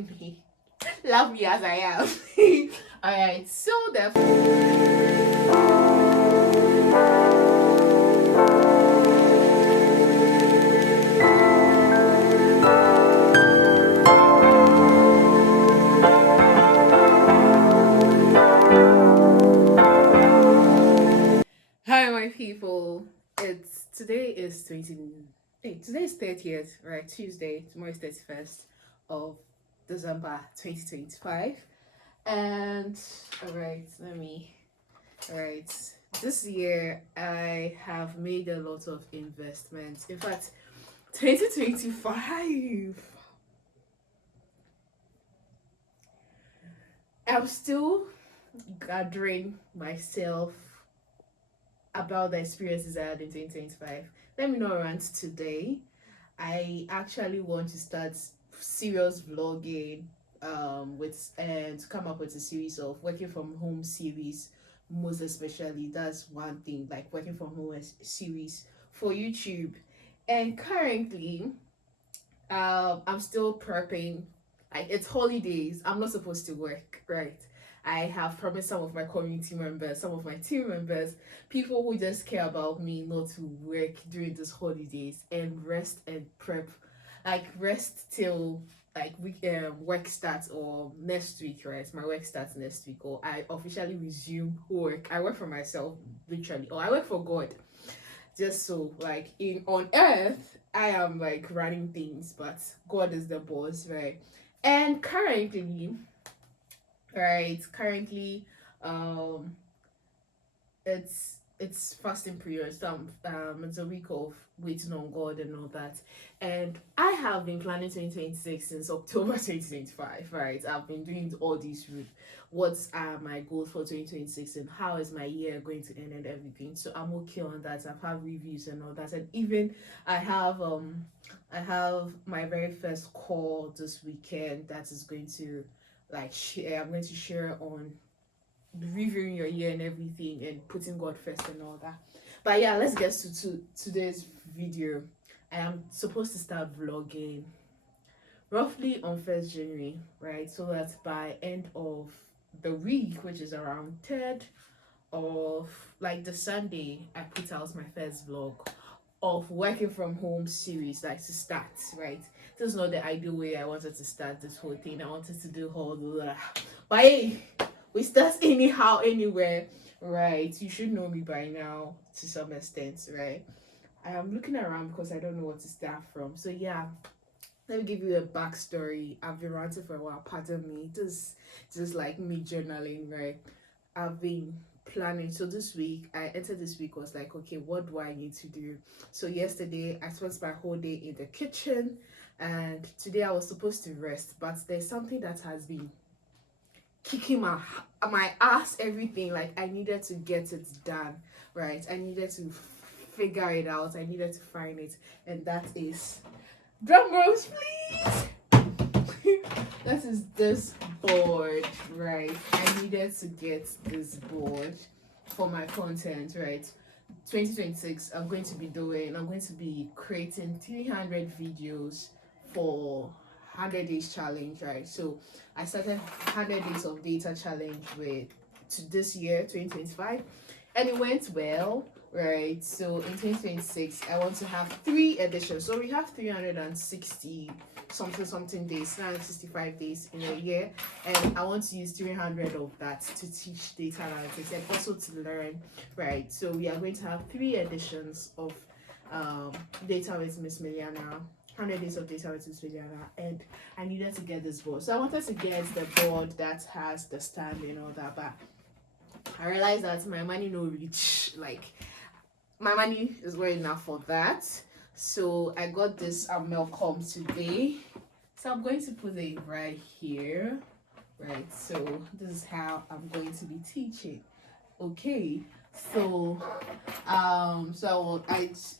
accepting me. Love me as I am. Alright, so the hi my people. It's today is 20 hey, today is 30th, right? Tuesday, tomorrow is 31st of December 2025. And all right, this year I have made a lot of investments. In fact, 2025, I'm still gathering myself about the experiences I had in 2025. Let me not rant today. I actually want to start serious vlogging with and come up with a series of working from home series, most especially. That's one thing, like working from home series for YouTube. And currently I'm still prepping. Like, it's holidays, I'm not supposed to work, right? I have promised some of my community members, some of my team members, people who just care about me, not to work during these holidays and rest and prep. Like, rest till like work starts, or next week, right? My work starts next week, or I officially resume work. I work for myself, literally, or I work for God. Just so, like, in on earth I am like running things, but God is the boss, right? And currently um it's fasting period, so it's a week of waiting on God and all that. And I have been planning 2026 since October 2025, right? I've been doing all these what are my goals for 2026 and how is my year going to end and everything. So I'm okay on that. I've had reviews and all that, and even I have I have my very first call this weekend that is going to like share. I'm going to share on reviewing your year and everything and putting God first and all that. But yeah, let's get to today's video. I am supposed to start vlogging roughly on 1st January, right? So that by end of the week, which is around 3rd of like the Sunday, I put out my first vlog of working from home series, like to start, right? This is not the ideal way I wanted to start this whole thing. I wanted to do all the but hey, we start anyhow, anywhere, right? You should know me by now to some extent, right? I am looking around because I don't know what to start from. So yeah, let me give you a backstory. I've been ranting for a while. Pardon me. This is like me journaling, right? I've been planning. So this week, I entered this week was like, okay, what do I need to do? So yesterday, I spent my whole day in the kitchen, and today I was supposed to rest, but there's something that has been kicking my ass, everything. Like, I needed to get it done, right? I needed to figure it out. I needed to find it, and that is drum rolls, please. That is this board, right? I needed to get this board for my content, right? 2026, I'm going to be creating 300 videos for 100 days challenge, right? So I started 100 days of data challenge with to this year, 2025, and it went well, right? So in 2026, I want to have 3 editions. So we have 360 something days, 365 days in a year, and I want to use 300 of that to teach data analytics and also to learn, right? So we are going to have 3 editions of data with Miss Mailiana, 100 days of data with Miss Mailiana, and I needed to get this board. So I wanted to get the board that has the stand and all that, but I realized that my money no reach. Like, my money is well enough for that. So I got this Melcom today. So I'm going to put it right here. Right. So this is how I'm going to be teaching. Okay. So I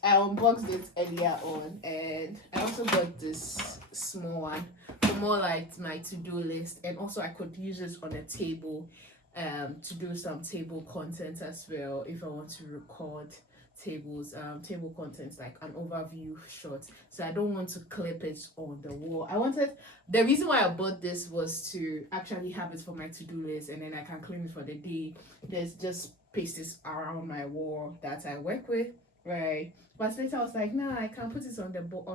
unboxed it earlier on, and I also got this small one for more like my to-do list, and also I could use it on a table to do some table content as well if I want to record table contents, like an overview shot. So I don't want to clip it on the wall. I wanted the reason why I bought this was to actually have it for my to-do list, and then I can clean it for the day. There's just paste this around my wall that I work with, right? But later I was like, nah, I can put it on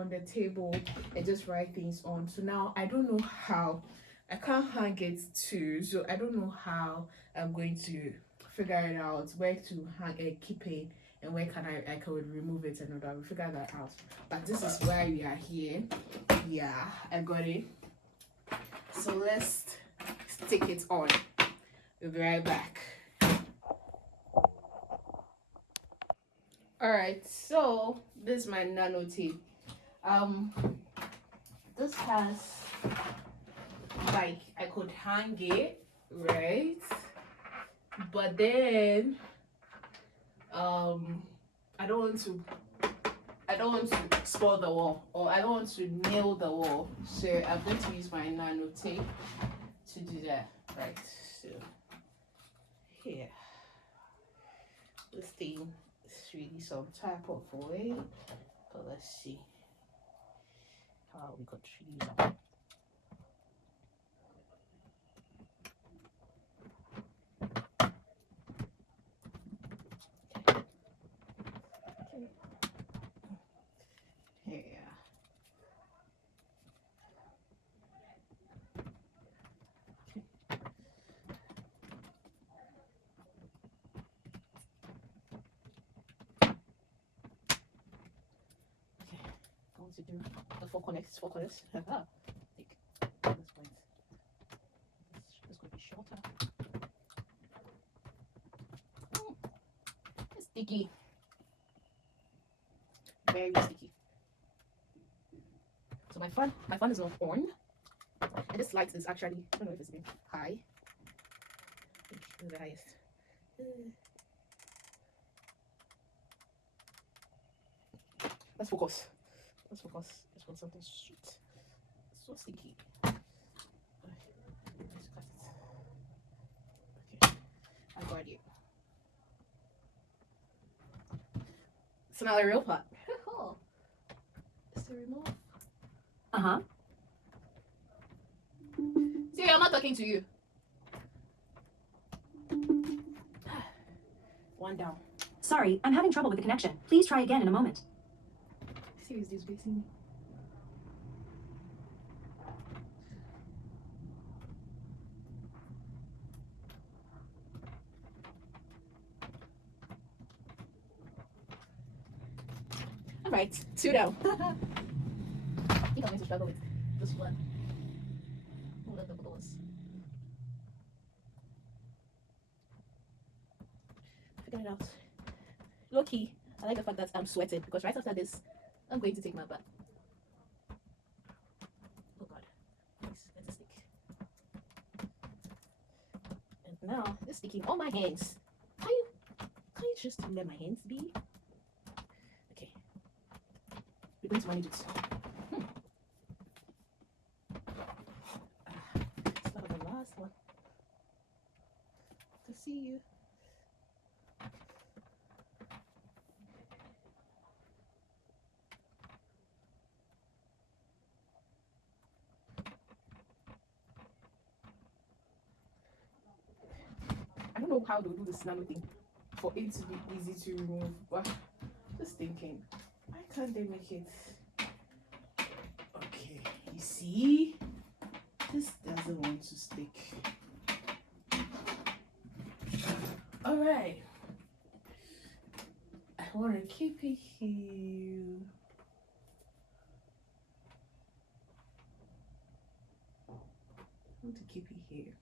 the table and just write things on. So now I don't know how. I can't hang it too, so I don't know how I'm going to figure it out, where to hang it, keep it, and where can I could remove it, and I will figure that out. But this is why we are here. Yeah, I got it. So let's stick it on. We'll be right back. All right, so this is my nano tape. This has, like, I could hang it, right? But then I don't want to spoil the wall, or I don't want to nail the wall, so I'm going to use my nano tape to do that. Right, so here, this thing is really some type of way, but let's see how we could use it. To do the four corners. Take this point. This could be shorter. It's sticky. Very sticky. So my fan is not on. And this light is actually, I don't know if it's been high. It's the highest. Let's focus. Let's want something sweet. It's so sticky. Let's cut it. Okay, I got you. So now the real part. Is the remote? See, I'm not talking to you. One down. Sorry, I'm having trouble with the connection. Please try again in a moment. Seriously, it's waiting. Alright, 2 down. I think I'm going to struggle with this one. Hold up the balls. Figure it out. Low key, I like the fact that I'm sweating because right after this, I'm going to take my bath. Oh god. Please, let it stick. And now it's sticking on my hands. Can you just let my hands be? Okay. We're going to manage it. Start the last one. To see you. I don't know how to do this nano thing for it to be easy to remove, but just thinking, why can't they make it? Okay, you see, this doesn't want to stick. All right, I want to keep it here. I want to keep it here.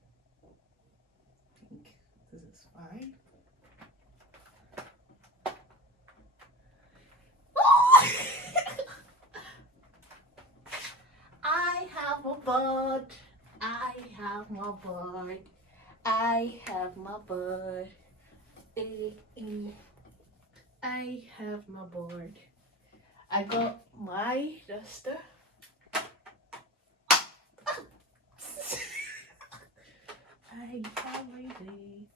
I think this is fine. I have a bird. I have my bird. I have my bird. I have my bird. I got my duster. I have my day.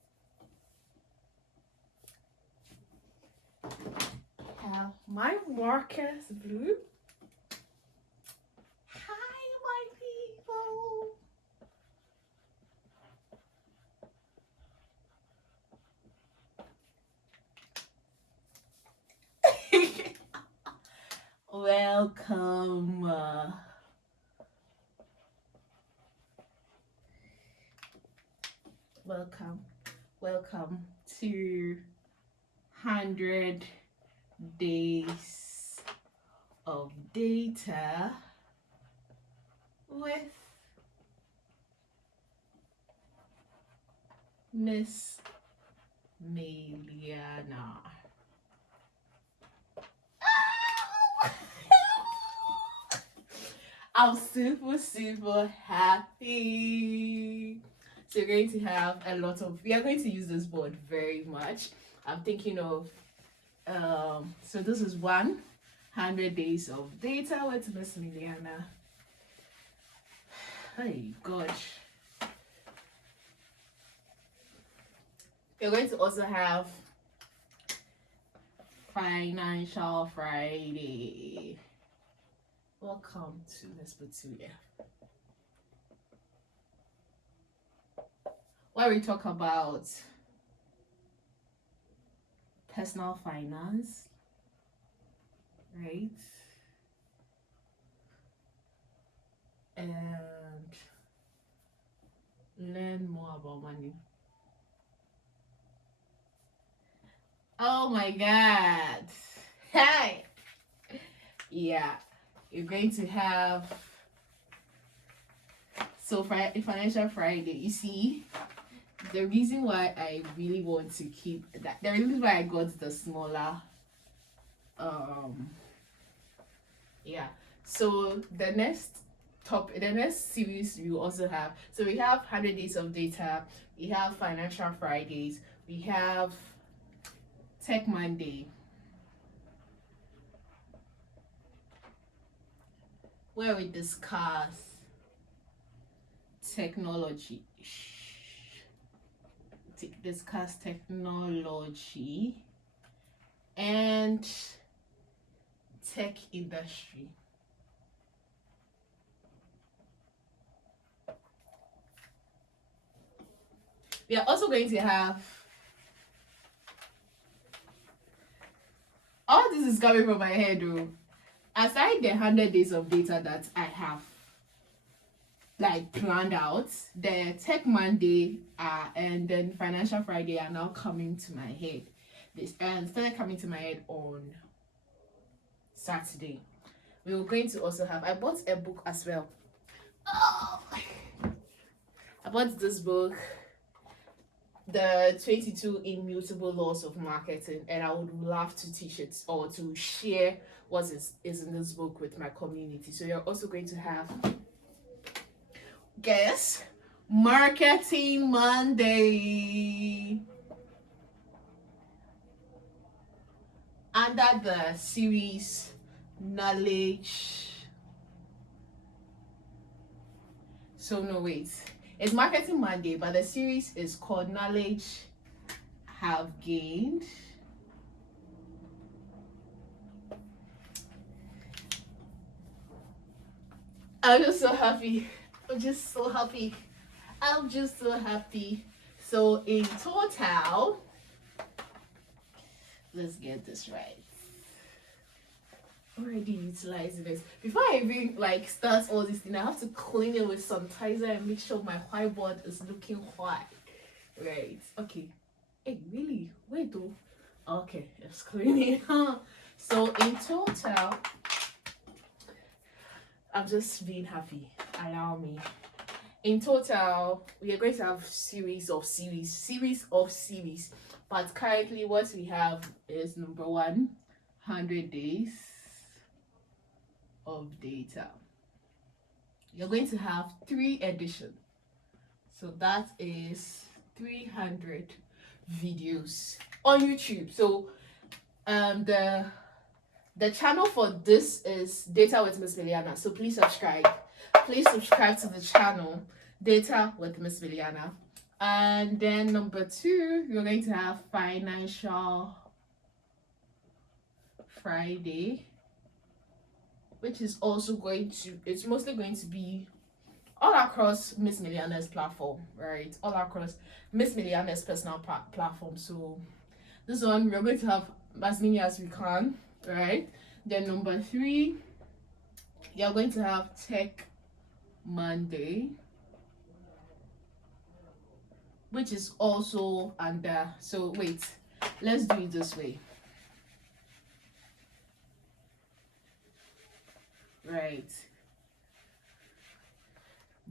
Marcus Blue. Hi, my people. Welcome. Welcome to 100 days of data with Miss Mailiana. I'm super happy. So we're going to have we are going to use this board very much. I'm thinking of so this is 100 days of data with Miss Mailiana. Hey gosh. We're going to also have Financial Friday. Welcome to Miss Batuya. Where we talk about personal finance, right? And learn more about money. Oh my god. Hey. Yeah. You're going to have Financial Friday. You see, the reason why I really want to keep that, the reason why I got the smaller yeah. So the next series we also have, so we have 100 days of data, we have Financial Fridays, we have Tech Monday, where we discuss technology and tech industry. We are also going to have, all this is coming from my head though. Aside the 100 days of data that I have like planned out, the Tech Monday and then Financial Friday are now coming to my head. This and started coming to my head on Saturday. We were going to also have, I bought a book as well. Oh, I bought this book, The 22 Immutable Laws of Marketing, and I would love to teach it or to share what is in this book with my community. So you're also going to have, guess, Marketing Monday under the series Knowledge. So no, wait, it's Marketing Monday, but the series is called Knowledge Have Gained. I'm just so happy. I'm just so happy. So in total, let's get this right. Already utilizing this. Before I even like start all this thing, I have to clean it with sanitizer and make sure my whiteboard is looking white. Right. Okay. Hey, really? Wait though. Okay, it's cleaning. So in total, I'm just being happy. Allow me. In total, we are going to have series of series. But currently, what we have is number 100 days of data. You're going to have 3 editions. So that is 300 videos on YouTube. So the channel for this is Data with Miss Mailiana. So please subscribe. Please subscribe to the channel Data with Miss Mailiana. And then number 2, you're going to have Financial Friday. which is also going to, it's mostly going to be all across Miss Mailiana's platform, right? All across Miss Mailiana's personal platform. So this one we're going to have as many as we can, right? Then number three, you're going to have Tech Monday, which is also under. So wait, let's do it this way, right?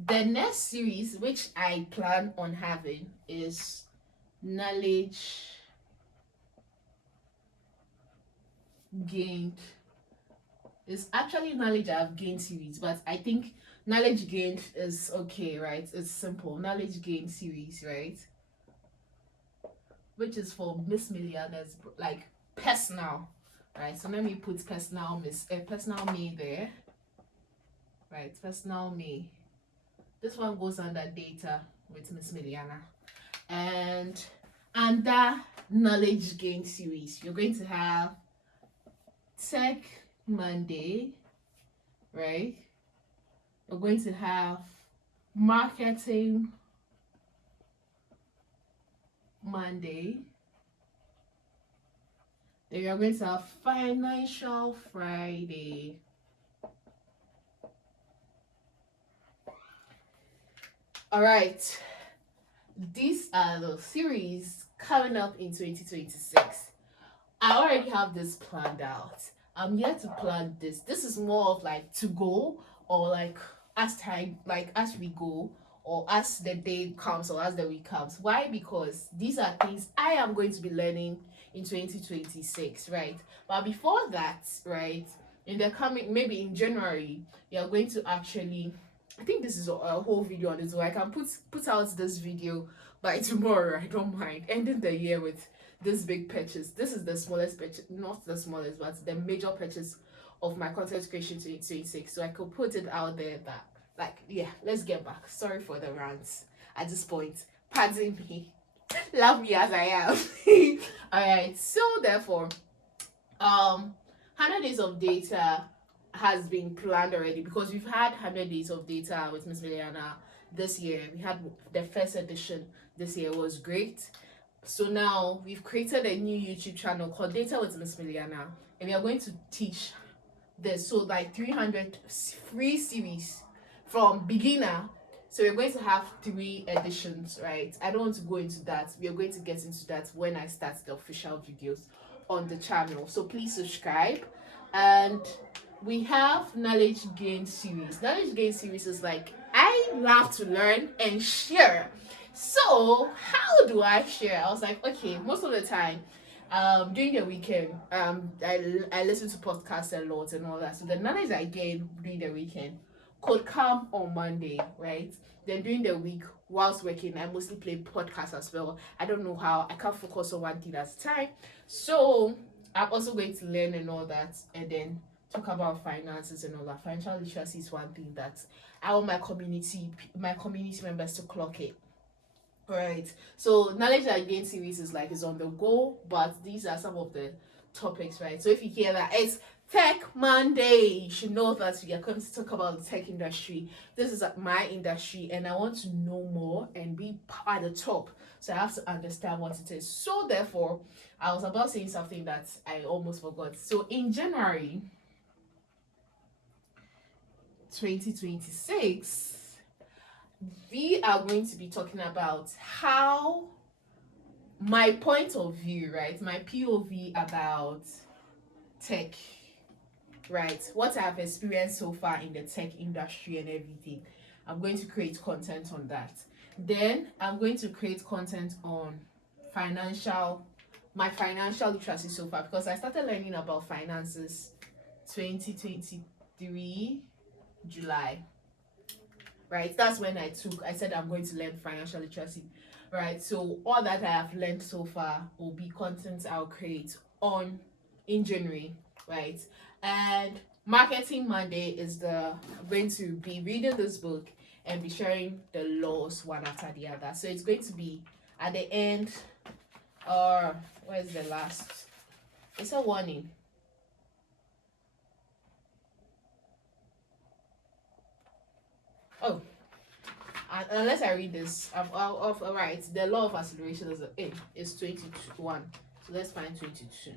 The next series, which I plan on having, is knowledge gained. It's actually knowledge I've gained series, but I think knowledge gained is okay, right? It's simple. Knowledge gained series, right? Which is for Miss Mailiana's like personal, right? So let me put personal me there, right? Personal me. This one goes under data with Miss Mailiana, and under knowledge gain series, you're going to have Tech Monday, right? You're going to have Marketing Monday. Then you're going to have Financial Friday. All right. These are the series coming up in 2026. I already have this planned out. I'm yet to plan this. This is more of like to go, or like as time, like as we go, or as the day comes, or as the week comes. Why? Because these are things I am going to be learning in 2026, right? But before that, right, in the coming, maybe in January, you're going to actually, I think this is a whole video on it, so I can put out this video by tomorrow. I don't mind ending the year with this big purchase. This is the smallest purchase, not the smallest, but the major purchase of my content creation 2026. So I could put it out there that, like, yeah, let's get back. Sorry for the rants at this point. Pardon me. Love me as I am. Alright, so therefore, 100 days of data has been planned already, because we've had 100 days of data with Miss Mailiana this year. We had the first edition this year. It was great. So now we've created a new YouTube channel called Data with Miss Mailiana, and we are going to teach this. So like 300 free series from beginner. So we're going to have 3 editions, right? I don't want to go into that. We are going to get into that when I start the official videos on the channel. So please subscribe. And we have knowledge gain series. Knowledge gain series is like, I love to learn and share. So how do I share? I was like, okay, most of the time, during the weekend, I listen to podcasts a lot and all that. So the knowledge I gain during the weekend could come on Monday, right? Then during the week, whilst working, I mostly play podcasts as well. I don't know how, I can't focus on one thing at a time. So I'm also going to learn and all that, and then talk about finances and all that. Financial literacy is one thing that I want my community members to clock it. Right. So knowledge again series is on the go, but these are some of the topics, right? So if you hear that it's Tech Monday, you should know that we are going to talk about the tech industry. This is my industry, and I want to know more and be at the top. So I have to understand what it is. So therefore, I was about saying something that I almost forgot. So in January 2026, we are going to be talking about how my point of view, right? My POV about tech, right? What I've experienced so far in the tech industry and everything. I'm going to create content on that. Then I'm going to create content on my financial literacy so far, because I started learning about finances 2023 July, right? That's when I said I'm going to learn financial literacy, right? So all that I have learned so far will be content I'll create on in January, right? And Marketing Monday is I'm going to be reading this book and be sharing the laws one after the other. So it's going to be at the end, or where's the last? It's a warning. Oh, unless I read this, all right. The law of acceleration is 21. So let's find 22.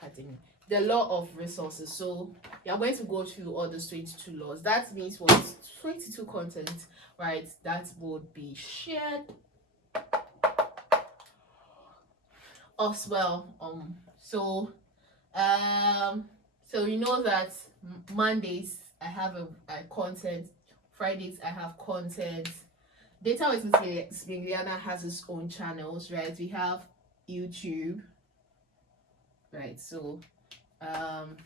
Pardon me. The law of resources. So you're going to go through all those 22 laws. That means what? 22 content, right? That would be shared as well. Um so you know that Mondays I have a content, Fridays I have content. Data with Miss Mailiana has its own channels, right? We have YouTube, right? So um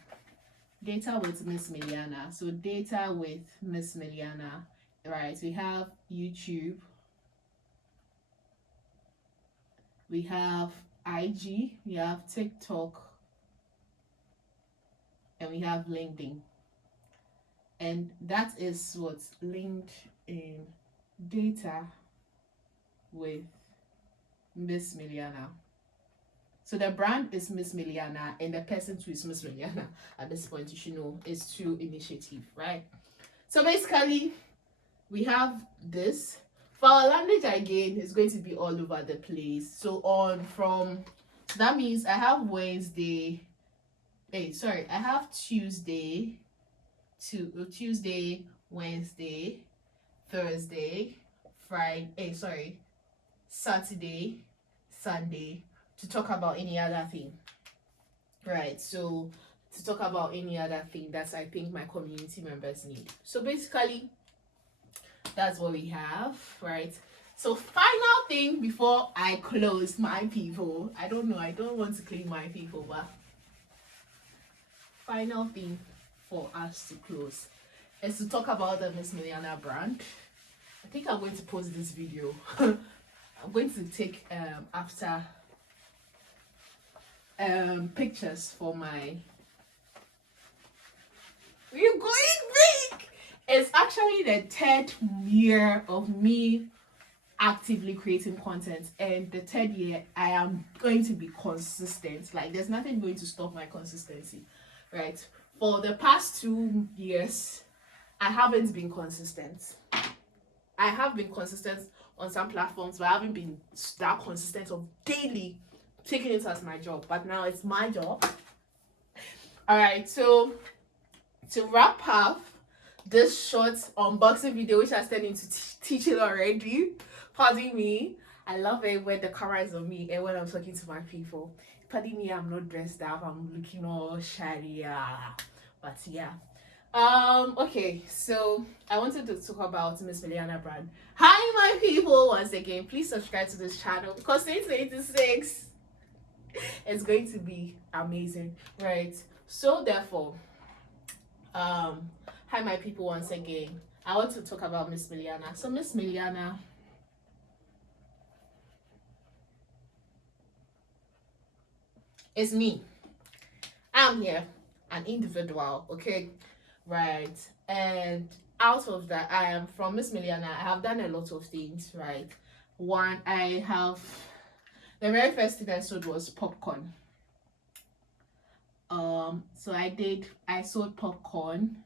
data with Miss Mailiana. So data with Miss Mailiana, right? We have YouTube, we have IG, we have TikTok, and we have LinkedIn. And that is what's linked in data with Miss Mailiana. So the brand is Miss Mailiana, and the person who is Miss Mailiana at this point, you should know, is True Initiative, right? So basically, we have this. For our language again, it's going to be all over the place. So so that means I have Wednesday. I have Tuesday, Tuesday, Wednesday, Thursday, Saturday, Sunday, to talk about any other thing, right? So to talk about any other thing that I think my community members need. So basically, that's what we have, right? So final thing before I close, my people. I don't know. I don't want to claim my people, but final thing for us to close is to talk about the Miss Mailiana brand. I think I'm going to post this video. I'm going to take after pictures for my. We're going big. It's actually the 3rd year of me actively creating content, and the 3rd year I am going to be consistent. Like there's nothing going to stop my consistency, right? For the past 2 years I haven't been consistent. I have been consistent on some platforms, but I haven't been that consistent of daily taking it as my job. But now it's my job. All right, so to wrap up this short unboxing video, which has turned into teaching already, pardon me. I love it when the camera is on me and when I'm talking to my people. Pardon me, I'm not dressed up, I'm looking all sharia. But yeah. Okay, so I wanted to talk about Miss Mailiana brand. Hi my people, once again, please subscribe to this channel because 2086 is going to be amazing, right? So therefore, hi my people, once again, I want to talk about Miss Mailiana. So Miss Mailiana is me. I'm here, an individual, okay, right? And out of that, I am from Miss Mailiana. I have done a lot of things, right? One, the very first thing I sold was popcorn. So I sold popcorn,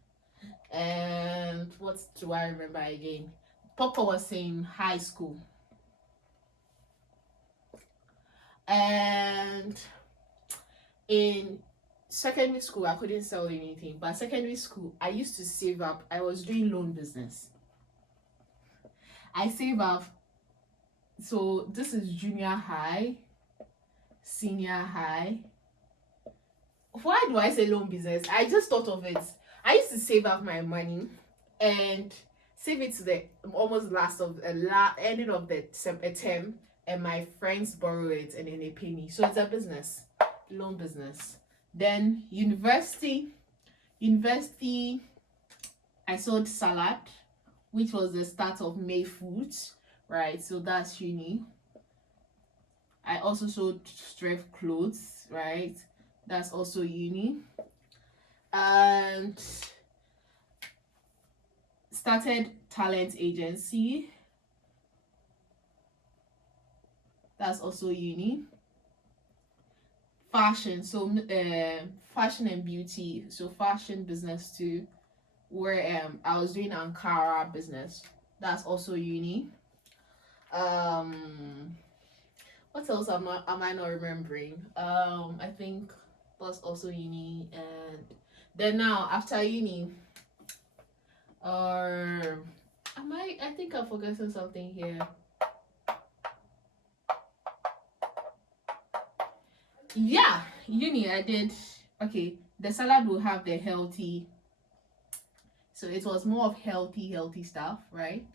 and what do I remember again? Popcorn was in high school, and in secondary school I couldn't sell anything, but secondary school I used to save up. I was doing loan business. I save up. So this is junior high, senior high. Why do I say loan business? I just thought of it. I used to save up my money and save it to the almost last of ending of the term, and my friends borrow it and then they pay me. So it's a business, loan business. Then university, I sold salad, which was the start of May Foods, right? So that's uni. I also sold thrift clothes, right? That's also uni. And started talent agency. That's also uni. Fashion, so fashion and beauty, so fashion business too. where I was doing Ankara business. That's also uni. Um, what else am I not remembering? I think that's also uni, and then now after uni, or am I? I think I'm forgetting something here. Yeah, uni. I did. Okay, the salad will have the healthy. So it was more of healthy stuff, right?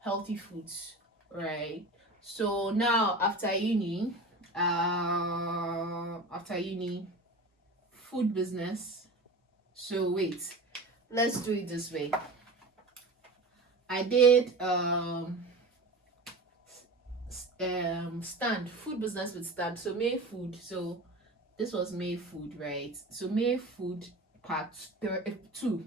Healthy foods, right? So now after uni, food business. So wait, let's do it this way. I did stand food business with stand. So May food. So this was May food, right? So May food part 2.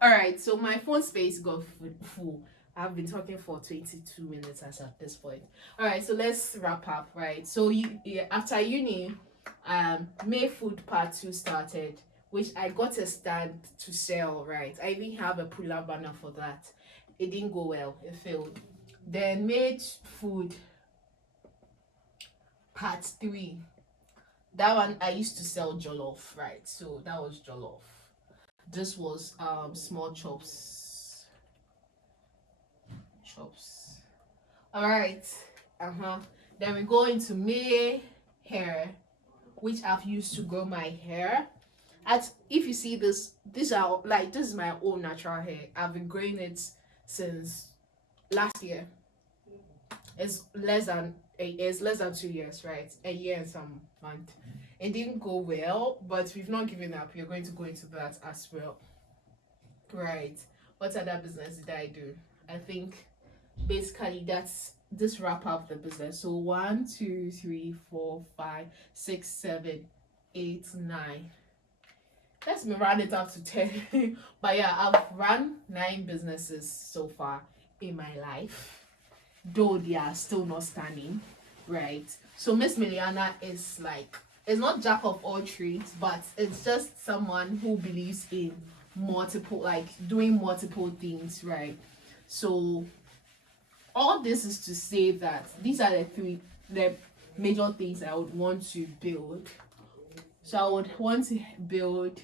All right, so my phone space got full. I've been talking for 22 minutes as at this point. All right, so let's wrap up, right? So after uni, May Food Part 2 started, which I got a stand to sell, right? I even have a pull-up banner for that. It didn't go well, it failed. Then Made Food Part 3. That one I used to sell jollof, right? So that was jollof. This was small chops. All right. Then we go into May hair, which I've used to grow my hair. At if you see this, this is my own natural hair. I've been growing it since last year. It's less than 2 years, right? A year and some month. It didn't go well, but we've not given up. We're going to go into that as well. Right. What other business did I do? I think basically that's this wrap up the business. So 1, 2, 3, 4, 5, 6, 7, 8, 9. Let's me round it up to 10. But yeah, I've run 9 businesses so far in my life, though they are still not standing, right? So Miss Mailiana is not jack of all trades, but it's just someone who believes in multiple, like doing multiple things, right? So all this is to say that these are the major things I would want to build. So I would want to build.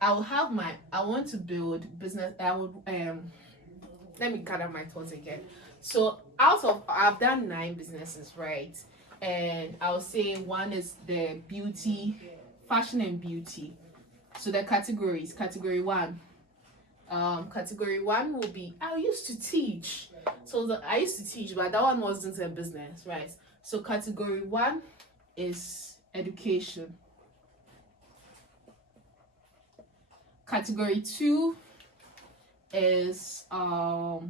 I want to build business. I would Let me gather my thoughts again. So out of I've done 9 businesses, right? And I'll say one is the beauty, fashion and beauty. So the categories, category 1 will be I used to teach. I used to teach, but that one wasn't a business, right? So category 1 is education. Category 2 is the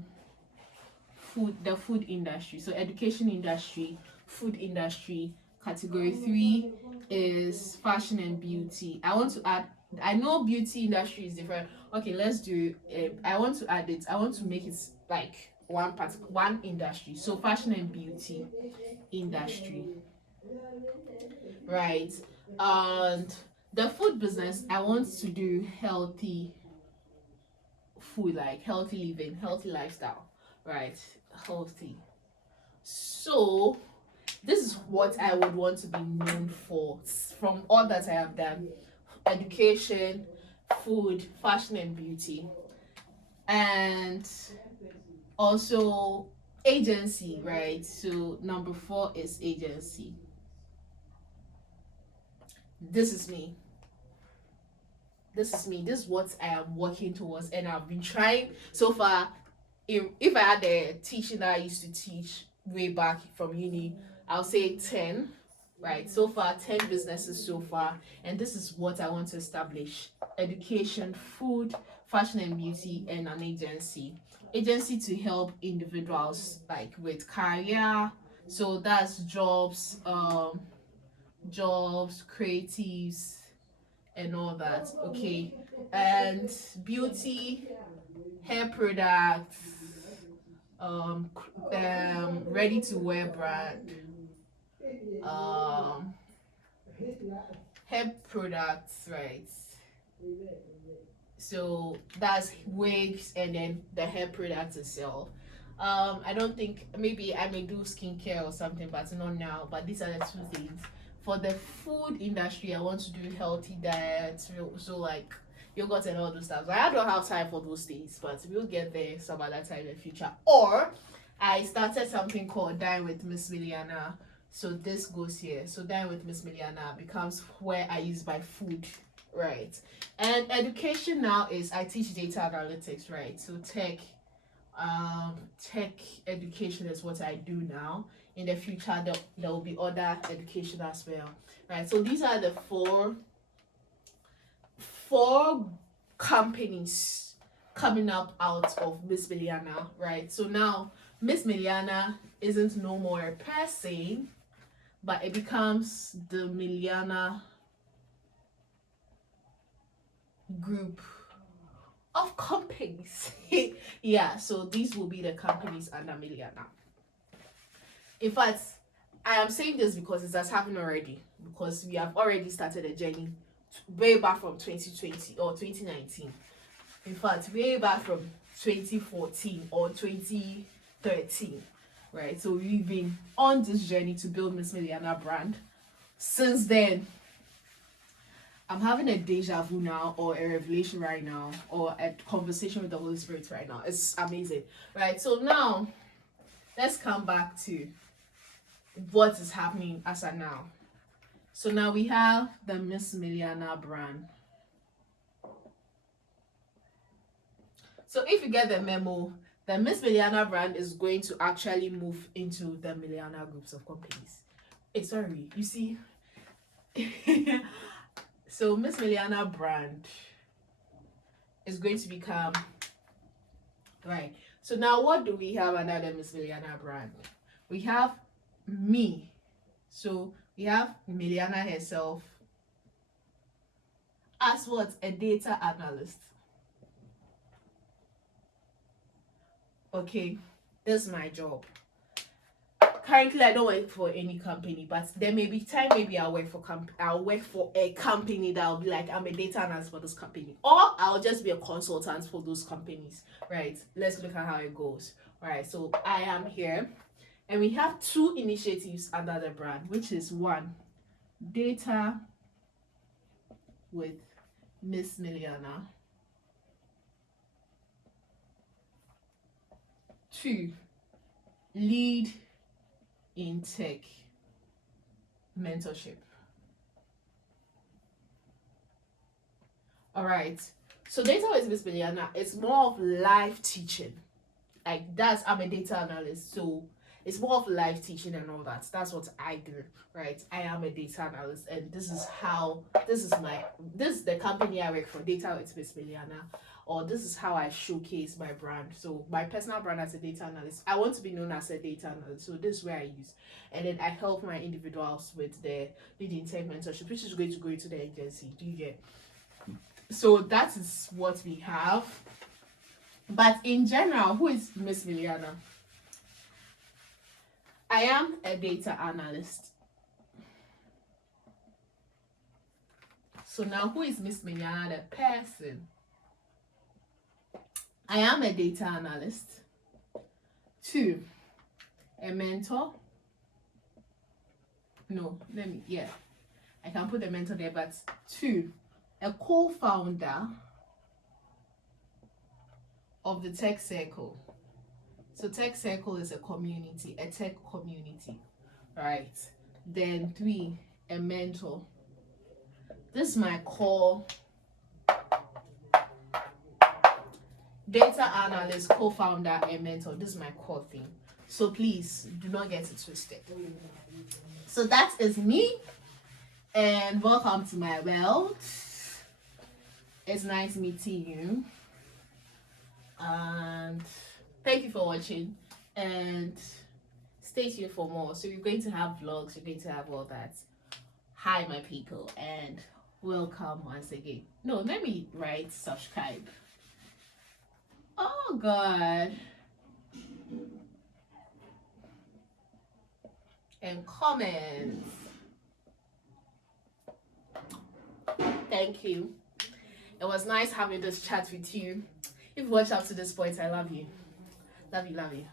food industry. So education industry, food industry. Category 3 is fashion and beauty. I want to add, I know beauty industry is different. Okay, let's do I want to add it. I want to make it like one industry. So fashion and beauty industry. Right. And the food business, I want to do healthy food, like healthy living, healthy lifestyle, right? Healthy. So this is what I would want to be known for from all that I have done: education, food, fashion, and beauty, and also agency, right? So number 4 is agency. This is me. This is what I am working towards, and I've been trying so far. If I had a teaching that I used to teach way back from uni, I'll say 10, right? So far 10 businesses so far, and this is what I want to establish: education, food, fashion and beauty, and an agency to help individuals like with career. So that's jobs, creatives, and all that. Okay. And beauty, hair products, ready to wear brand, um hair products, right? So that's wigs and then the hair products itself. I don't think, maybe I may do skincare or something, but not now. But these are the two things. For the food industry, I want to do healthy diets, so like yogurt and all those stuff. Like, I don't have time for those things, but we'll get there some other time in the future. Or I started something called Dine with Miss Mailiana. So this goes here. So Dine with Miss Mailiana becomes where I use my food, right? And education now is I teach data analytics, right? So tech education is what I do now. In the future, there will be other education as well, right? So these are the four companies coming up out of Miss Mailiana, right? So now Miss Mailiana isn't no more a person, but it becomes the Mailiana group of companies. Yeah, so these will be the companies under Mailiana. In fact, I am saying this because it has happened already, because we have already started a journey way back from 2020 or 2019. In fact, way back from 2014 or 2013, right? So we've been on this journey to build Miss Mailiana brand. Since then, I'm having a deja vu now, or a revelation right now, or a conversation with the Holy Spirit right now. It's amazing, right? So now, let's come back to what is happening as of now. So now we have the Miss Mailiana brand. So if you get the memo, the Miss Mailiana brand is going to actually move into the Mailiana groups of companies. Sorry, you see. So Miss Mailiana brand is going to become, right. So now what do we have under the Miss Mailiana brand? We have me. So we have Mailiana herself as what? A data analyst. Okay, this is my job. Currently, I don't work for any company, but there may be time maybe I'll work for a company that will be like, I'm a data analyst for this company, or I'll just be a consultant for those companies, right? Let's look at how it goes. All right, so I am here, and we have two initiatives under the brand, which is one, data with Miss Mailiana. Two, lead in tech mentorship. All right, so data with Miss Mailiana is more of live teaching. Like, that's, I'm a data analyst, so it's more of live teaching and all that. That's what I do, right? I am a data analyst, and this is the company I work for, Data with Miss Mailiana, or this is how I showcase my brand. So my personal brand as a data analyst, I want to be known as a data analyst, so this is where I use, and then I help my individuals with the leading tech mentorship, which is going to go into the agency. Do you get? So that is what we have. But in general, who is Miss Mailiana? I am a data analyst. So now, who is Miss Mailiana, the person? I am a data analyst. Two, a mentor. No, I can put the mentor there, but two, a co-founder of the Tech Circle. So Tech Circle is a community, a tech community, right? Then three, a mentor. This is my core data analyst, co-founder, and mentor. This is my core thing. So please do not get it twisted. So that is me, and welcome to my world. It's nice meeting you, and thank you for watching, and stay tuned for more. So we're going to have vlogs, we're going to have all that. Hi my people, and welcome once again. No, let me write subscribe. Oh god. And comments. Thank you. It was nice having this chat with you. If you watch up to this point, I love you. Love you, love you.